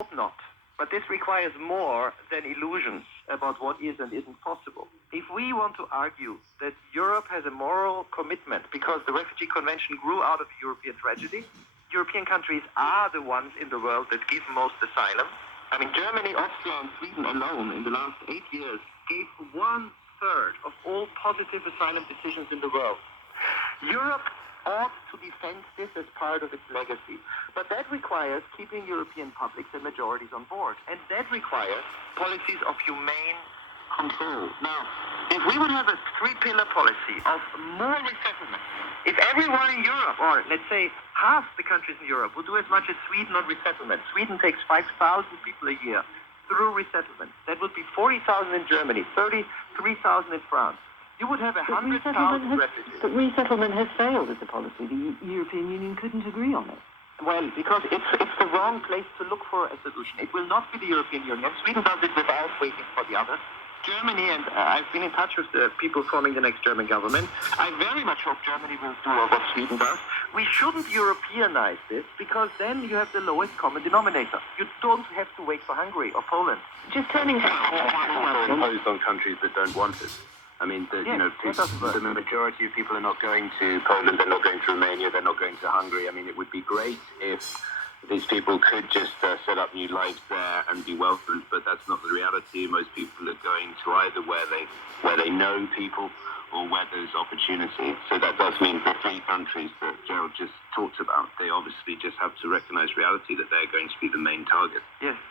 hope not. But this requires more than illusions about what is and isn't possible. If we want to argue that Europe has a moral commitment because the Refugee Convention grew out of the European tragedy, European countries are the ones in the world that give most asylum. I mean, Germany, Austria, and Sweden alone in the last 8 years gave 1/3 of all positive asylum decisions in the world. Europe ought to defend this as part of its legacy. But that requires keeping European publics and majorities on board. And that requires policies of humane control. Now, if we would have a three-pillar policy of more resettlement, if everyone in Europe, or let's say half the countries in Europe, would do as much as Sweden on resettlement. Sweden takes 5,000 people a year through resettlement. That would be 40,000 in Germany, 33,000 in France. You would have 100,000 refugees. But resettlement has failed as a policy. The European Union couldn't agree on it. Well, because it's the wrong place to look for a solution. It will not be the European Union. Sweden does it without waiting for the others. Germany, and I've been in touch with the people forming the next German government. I very much hope Germany will do what Sweden does. We shouldn't Europeanize this, because then you have the lowest common denominator. You don't have to wait for Hungary or Poland. Just turning to... imposed on countries that don't want it. I mean, the majority of people are not going to Poland, they're not going to Romania, they're not going to Hungary. I mean, it would be great if these people could just set up new lives there and be welcomed, but that's not the reality. Most people are going to either where they know people or where there's opportunity. So that does mean the three countries that Gerald just talked about, they obviously just have to recognize reality that they're going to be the main target. Yes.